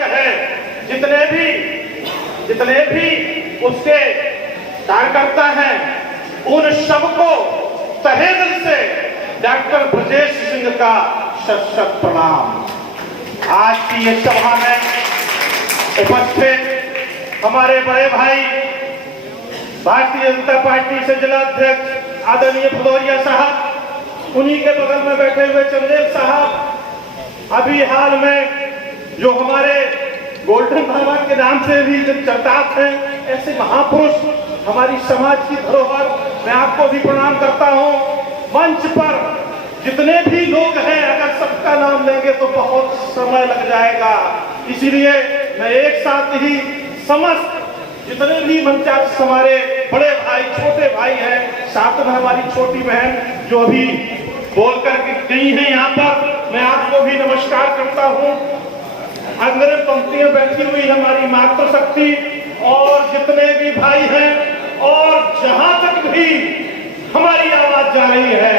नायक है, जितने भी उसके कार्यकर्ता हैं, उन सबको तहे दिल से डॉक्टर ब्रजेश सिंह का शत शत प्रणाम। आज की ये सभा में उपस्थित हमारे बड़े भाई भारतीय जनता पार्टी से जिला अध्यक्ष आदरणीय भदौरिया साहब, उन्हीं के बगल में बैठे हुए चंदेल साहब, अभी हाल में जो हमारे गोल्डन बाबा के नाम से भी चर्चात हैं, ऐसे महापुरुष हमारी समाज की धरोहर, मैं आपको भी प्रणाम करता हूं। मंच पर जितने भी लोग हैं, अगर सबका नाम लेंगे तो बहुत समय लग जाएगा, इसीलिए मैं एक साथ ही समस्त जितने भी मंचासीन हमारे बड़े भाई, छोटे भाई हैं, साथ में हमारी छोटी बहन जो अभी बोलकर गई हैं यहाँ पर, मैं आपको भी नमस्कार करता हूँ। अंदर पंक्तियां बैठी हुई हमारी मातृशक्ति और जितने भी भाई हैं, और जहां तक भी हमारी आवाज जा रही है,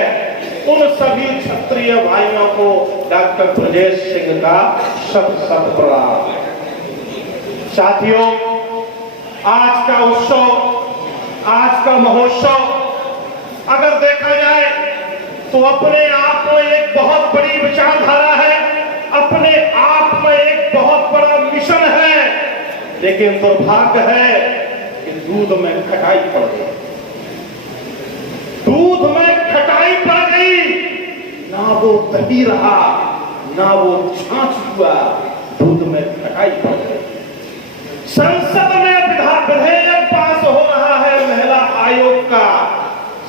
उन सभी क्षत्रिय भाइयों को डॉक्टर ब्रजेश सिंह का शत शत प्रणाम। साथियों, आज का उत्सव, आज का महोत्सव अगर देखा जाए तो अपने आप में एक बहुत बड़ी विचारधारा है, अपने आप में एक बहुत बड़ा मिशन है, लेकिन दुर्भाग्य है कि दूध में खटाई पड़ गई। दूध में खटाई पड़ गई, ना वो दही रहा, ना वो छाछ हुआ, दूध में खटाई पड़ गई। संसद में विधेयक पास हो रहा है महिला आयोग का,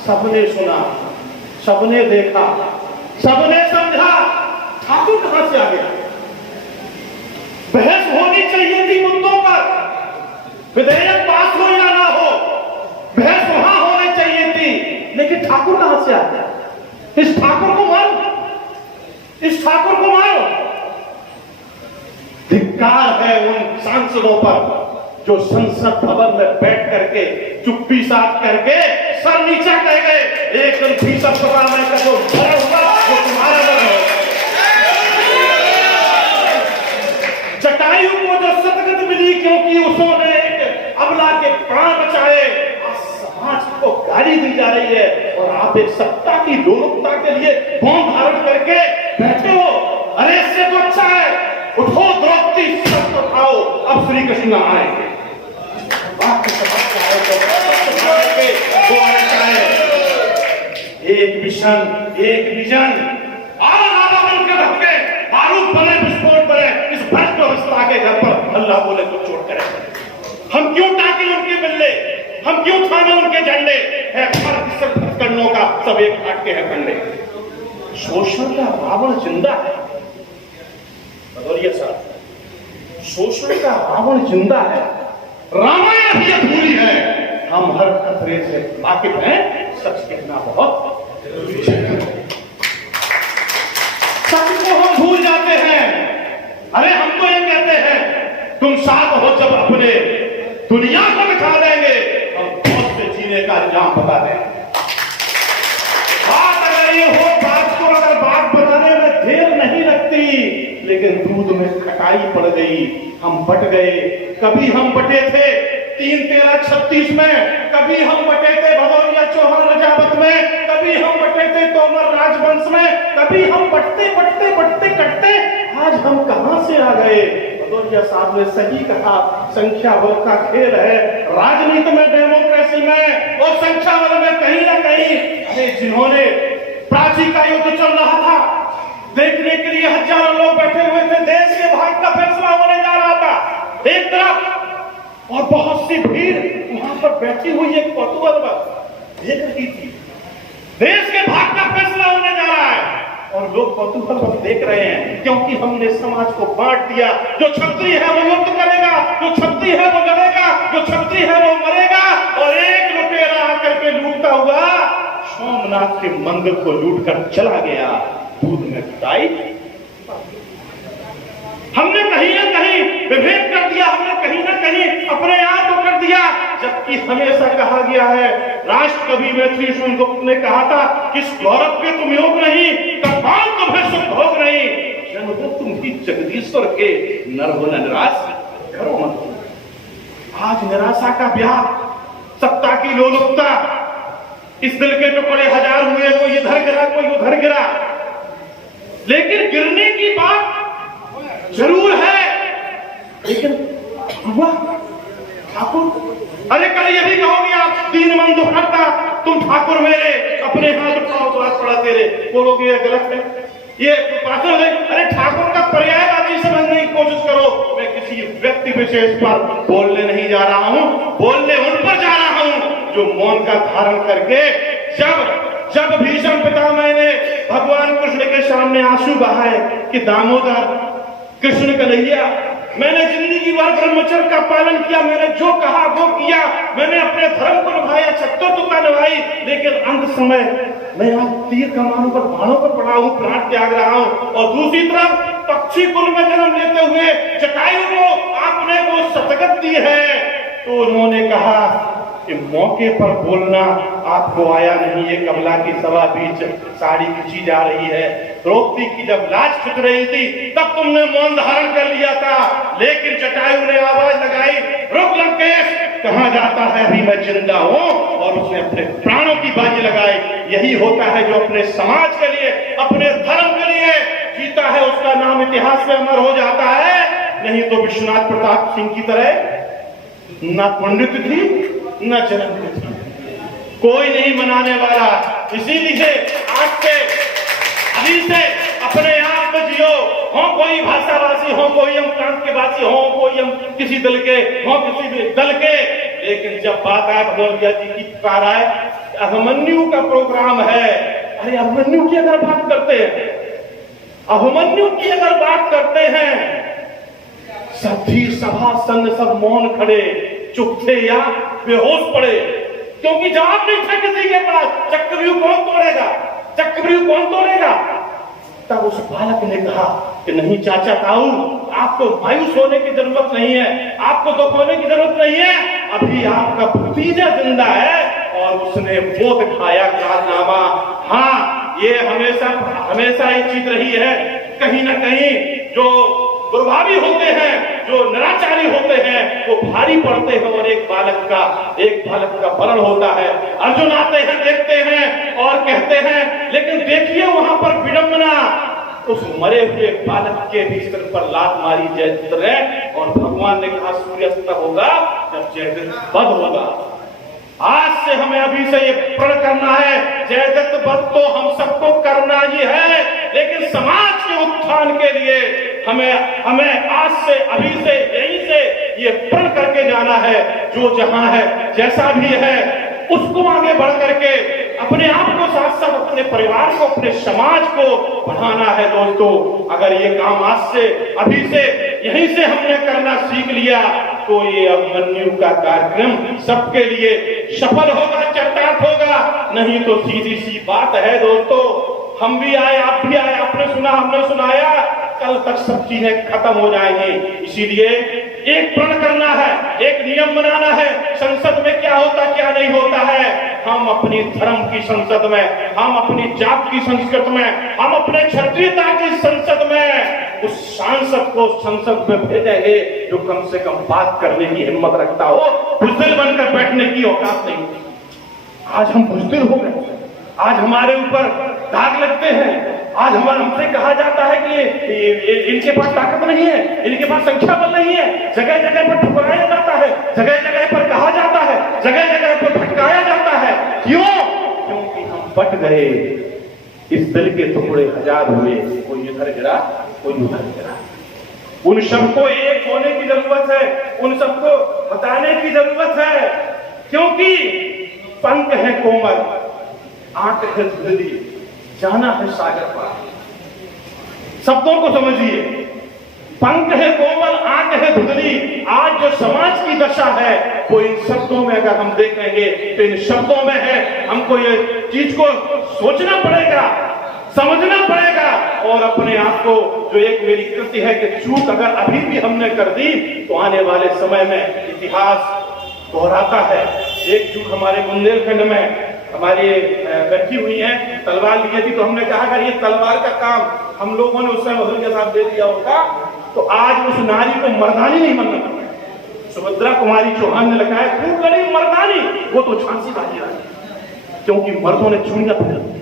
सबने सुना, सबने देखा, सबने समझा, ठाकुर कहां से आ गया? बहस होनी चाहिए थी मुद्दों पर, विधेयक पास हो या ना हो, बहस वहां होनी चाहिए थी, लेकिन ठाकुर कहां से आ गया? इस ठाकुर को मारो, इस ठाकुर को मारो। धिक्कार है उन सांसदों पर जो संसद भवन में बैठ करके चुप्पी साध करके सर नीचा कह गए, एक दिन भीषण सभा का जो भय होगा वो तुम्हारा मन हो। जटायु को जो सदगत मिली क्योंकि उसने एक अबला के प्राण बचाए, आज समाज को गाली दी जा रही है और आप एक सत्ता की लोलुपता के लिए मौन धारण करके बैठे हो। अरे इससे तो अच्छा है उठो, द्रौपदी शब्द उठाओ, अब श्री कृष्ण आएंगे। एक मिशन, एक विजन, बारूद बने, विस्फोट बने, इस भ्रष्ट अवस्था के घर पर अल्लाह बोले तो चोट करे। हम क्यों टाके उनके बिल्ले, हम क्यों थामे उनके झंडे है? करनों का सब एक घाट के है कंडे। शोषण का रावण जिंदा है, भदौरिया साहब, शोषण का रावण जिंदा है, रामायण भी अधूरी है। हम हर खतरे से वाकिफ हैं, सच कहना बहुत जरूरी है। सच को हम भूल जाते हैं। अरे हम तो ये कहते हैं तुम साथ हो जब अपने दुनिया को दिखा देंगे, हम बहुत से जीने का अंजाम बता देंगे। बात अगर ये हो, बात को अगर बात बताने में देर नहीं लगती, लेकिन दूध में खटाई पड़ गई, हम बट गए। कभी हम बटे थे 3-13-36 में, कभी हम बटे थे भदौरिया चौहान रजावत में, कभी हम बटे थे तोमर राजवंश में, कभी हम बटते बटते बटते कटते आज हम कहां से आ गए? भदौरिया साहब ने सही कहा, संख्या बल का खेल है। राजनीति में, डेमोक्रेसी में और संख्या बल में कहीं ना कहीं, अरे जिन्होंने प्राची का युद्ध चल रहा था, देखने के लिए हजारों लोग बैठे हुए थे, देश के भाग का फैसला होने जा रहा था एक तरफ, और बहुत सी भीड़ वहां पर बैठी हुई एक कौतूहल देख रही थी, देश के भाग का फैसला होने जा रहा है और लोग कौतूहल देख रहे हैं, क्योंकि हमने समाज को बांट दिया। जो क्षत्रिय है वो युद्ध करेगा, जो क्षत्रिय है वो लड़ेगा, जो क्षत्रिय है वो मरेगा, और एक लुटेरा आकर के लूटता हुआ सोमनाथ के मंदिर को लूट कर चला गया। दूध में खटाई, हमने कहीं ना कहीं विभेद कर दिया, हमने कहीं ना कहीं अपने आप को कर दिया, जबकि हमेशा कहा गया है, राष्ट्र कवि मैथिली शुनगुप्त ने कहा था, किस गौरव के तुम योग नहीं, कपाल तुम्हें सुख भोग नहीं, जन्म तुम ही जगदीश्वर के नर हो निराश करो मत। आज निराशा का ब्याह, सत्ता की लोलुपता, इस दिल के टुकड़े हजार हुए, कोई इधर गिरा कोई उधर गिरा, लेकिन गिरने की बात जरूर है। लेकिन हुआ ठाकुर, अरे कल यही कहोगे आप, दीन मन दुखहर्ता तुम ठाकुर मेरे, अपने हाथ उठाओ तो हाथ पड़ा तेरे, बोलोगे ये गलत है, ये पागल है। अरे ठाकुर का पर्यायवाची समझने की कोशिश करो। मैं किसी व्यक्ति विशेष पर बोलने नहीं जा रहा हूं, बोलने उन पर जा रहा हूं जो मौन का धारण करके जब भीष्म पितामह ने भगवान कृष्ण के सामने आंसू बहाए कि दामोदर कृष्ण कन्हैया, मैंने जिंदगी भर ब्रह्मचर्य का पालन किया, मैंने जो कहा वो किया, मैंने अपने धर्म को निभाया, छत्तरतुका निभाई, लेकिन अंत समय मैं आज तीर कमानों पर, बाणों पर पड़ा हूं, प्राण त्याग रहा हूं। और दूसरी तरफ पक्षी कुल में जन्म लेते हुए जटायु को आपने वो सतगत दी है। तो उन्होंने कहा कि मौके पर बोलना आपको आया नहीं। ये कमला की सभा बीच साड़ी खींची जा रही है, द्रौपदी की जब लाज खिंच रही थी तब तुमने मौन धारण कर लिया था, लेकिन जटायु ने आवाज लगाई, रुक लंकेश, कहां जाता है, अभी मैं जिंदा हूं। और उसने अपने प्राणों की बाजी लगाई। यही होता है जो अपने समाज के लिए, अपने धर्म के लिए जीता है, उसका नाम इतिहास में अमर हो जाता है। नहीं तो विश्वनाथ प्रताप सिंह की तरह ना पंडित थी न जन्म थी, कोई नहीं मनाने वाला। इसीलिए आज से, अभी से अपने आप में जियो। हो कोई भाषावासी, हो कोई हम प्रांत के वासी, हो कोई हम किसी दल के, हो किसी भी दल के, लेकिन जब बात आए भगवतिया जी की पुकार आए, अभिमन्यु का प्रोग्राम है। अरे अभिमन्यु की अगर बात करते हैं, अभिमन्यु की अगर बात करते हैं, सभी सभासन सब मौन खड़े, चुप थे या बेहोश पड़े, क्योंकि जवाब नहीं था किसी के पास। चक्रव्यूह कौन तोड़ेगा, चक्रव्यूह कौन तोड़ेगा। तब उस बालक ने कहा कि नहीं चाचा ताऊ, आपको मायूस होने की जरूरत नहीं है, आपको दुख होने की जरूरत नहीं है, अभी आपका भतीजा जिंदा है और उसने वो दिखाया कारनामा। हाँ, ये हमेशा एक चीज रही है, कहीं ना कहीं जो दुर्भावी होते हैं, जो निराचारी होते हैं, वो भारी पड़ते हैं और एक बालक का मरण होता है। अर्जुन आते हैं, देखते हैं और कहते हैं, लेकिन देखिए वहां पर विडंबना, उस मरे हुए बालक के भी सिर पर लात मारी जयद्रथ ने, और भगवान ने कहा सूर्यास्त होगा जब जयद्रथ वध होगा। आज से हमें अभी से ये प्रण करना है, जयद्रथ वध तो हम सबको करना ही है, लेकिन समाज के उत्थान के लिए हमें आज से, अभी से, यहीं से ये प्रण करके जाना है। जो जहां है, जैसा भी है, उसको आगे बढ़ करके अपने आप को, साथ साथ अपने परिवार को, अपने समाज को बढ़ाना है। दोस्तों, अगर ये काम आज से, अभी से, यहीं से हमने करना सीख लिया तो ये अभिमन्यु का कार्यक्रम सबके लिए सफल होगा, चरितार्थ होगा। नहीं तो सीधी सी बात है दोस्तों, हम भी आए, आप भी आए, आपने सुना, हमने सुनाया, कल तक सब चीजें खत्म हो जाएंगी। इसीलिए एक प्रण करना है, एक नियम बनाना है। संसद में क्या होता क्या नहीं होता है, हम अपनी धर्म की संसद में, हम अपनी जात की संस्कृत में, हम अपने क्षत्रियता की संसद में उस सांसद को संसद में भेजेंगे जो कम से कम बात करने की हिम्मत रखता हो, बुज़दिल बनकर बैठने की औकात नहीं। आज हम बुज़दिल हो गए, आज हमारे ऊपर दाग लगते हैं, आज हमसे कहा जाता है कि इनके पास ताकत नहीं है, इनके पास संख्या बल नहीं है, जगह जगह पर ठुकराया जाता है, जगह जगह पर कहा जाता है, जगह जगह पर भटकाया जाता है। क्यों? क्योंकि हम बट गए, इस दिल के टुकड़े हजार हुए, कोई इधर गिरा कोई उधर गिरा। उन सबको एक होने की जरूरत है, उन सबको बताने की जरूरत है, क्योंकि पंख है कोमल, आंख है धुंधली, जाना है सागर पार। शब्दों को समझिए, पंख है कोमल, आंख है धुंधली। आज जो समाज की दशा है वो इन शब्दों में अगर हम देखेंगे तो इन शब्दों में है। हमको ये चीज को सोचना पड़ेगा, समझना पड़ेगा, और अपने आप को, जो एक मेरी कृति है कि चूक अगर अभी भी हमने कर दी तो आने वाले समय में इतिहास दोहराता है। एक चूक हमारे बुंदेलखंड में हमारी बैठी हुई है, तलवार लिए थी, तो हमने कहा अगर ये तलवार का काम हम लोगों ने उस समय वजन के साथ दे दिया होता तो आज उस नारी को मर्दानी नहीं बनना पड़ता। सुभद्रा कुमारी चौहान ने लिखा है खूब बड़ी मर्दानी, वो तो झांसी वाली रानी, क्योंकि मर्दों ने चूड़ियां पहनी।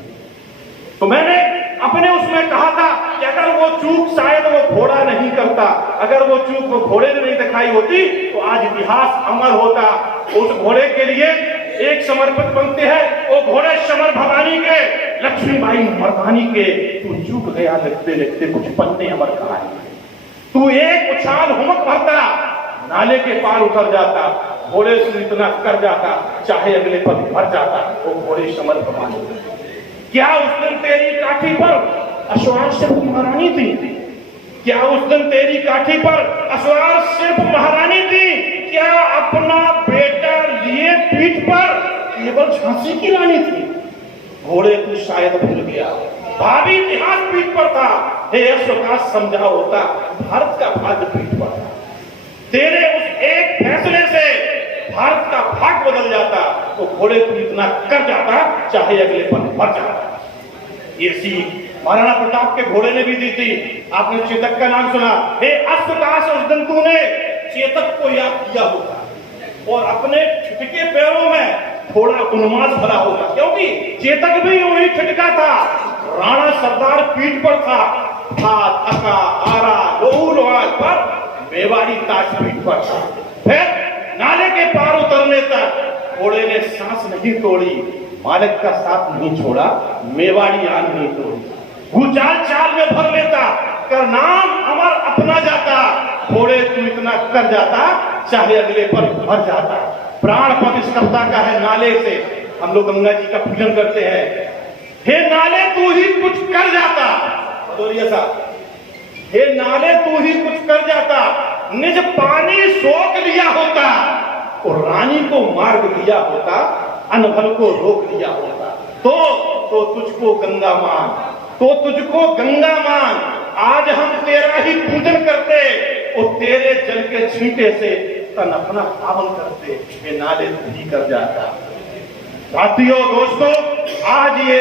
तो मैंने अपने उसमें कहा था कि अगर वो चूक शायद वो घोड़ा नहीं करता, अगर वो चूक वो घोड़े ने नहीं दिखाई होती तो आज इतिहास अमर होता। उस घोड़े के लिए एक समर्पित पंक्ति है, वो घोड़े समर भवानी के, लक्ष्मीबाई मर्दानी के, तू चूक गया लिखते लिखते कुछ पन्ने अमर कहानी। तू एक उछाल हुमक भरता, नाले के पार उतर जाता, घोड़े से इतना कर जाता, चाहे अगले पल मर जाता, वो घोड़े समर भवानी। क्या उस दिन तेरी काठी पर अश्वार सिर्फ महारानी थी? क्या उस दिन तेरी काठी पर अश्वार सिर्फ महारानी थी? क्या अपना बेटा लिए पीठ पर केवल झांसी की रानी थी? घोड़े तू शायद भूल गया, भावी इतिहास पीठ पर था। हे अश्वकाश समझा होता, भारत का भाग्य पीठ पर था। तेरे उस एक फैसले से भारत का भाग बदल जाता, तो घोड़े तू इतना कर जाता, चाहे अगले पल मर जाता। ये सीख महाराणा प्रताप के घोड़े ने भी दी थी। आपने चेतक का नाम सुना। हे अश्वकाश, उस दिन तूने चेतक को याद किया होगा और अपने ठिठके पैरों में थोड़ा उन्माद भरा होगा, क्योंकि चेतक भी यूं ही ठिठका था। राणा सरदार पीठ पर था, थका हारा लोहू लोहार पर, मेवाड़ी ताज पीठ पर था। फिर नाले के पार उतरने तक घोड़े ने सांस नहीं तोड़ी, मालिक का साथ नहीं छोड़ा, मेवाड़ी आन नहीं तोड़ी। भूचाल चाल में भर लेता, कर नाम अमर अपना जाता, घोड़े तू इतना कर जाता, चाहे अगले पर मर जाता। प्राण पद इस कविता का है नाले से। हम लोग गंगा जी का पूजन करते हैं। हे नाले तू ही कुछ कर जाता, भदौरिया साहब, हे नाले तू ही कुछ कर जाता, निज पानी सोख लिया होता, और रानी को मार्ग दिया होता, अनभल को रोक लिया होता, तो तुझको गंगा मान, तो तुझको गंगा मान। आज हम तेरा ही पूजन करते, और तेरे जल के छींटे से तन अपना पावन करते। ये नाले तू ही कर जाता। साथियों, दोस्तों, आज ये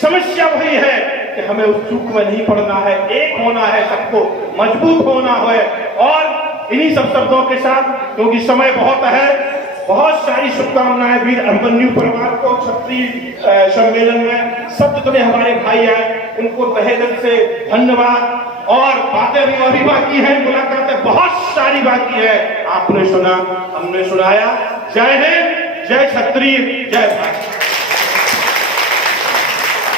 समस्या वही है कि हमें उस चूक में नहीं पड़ना है, एक होना है, सबको मजबूत होना है। और इन्हीं सब शब्दों के साथ, क्योंकि समय बहुत है, बहुत सारी शुभकामनाएं वीर अभिमन्यु परिवार को क्षत्रिय सम्मेलन में सब जितने हमारे भाई आए उनको तहे दिल से धन्यवाद। और बातें भी अभी बाकी हैं, मुलाकातें बहुत सारी बाकी है। आपने सुना, हमने सुनाया। जय हिंद, जय क्षत्रिय, जय भारत।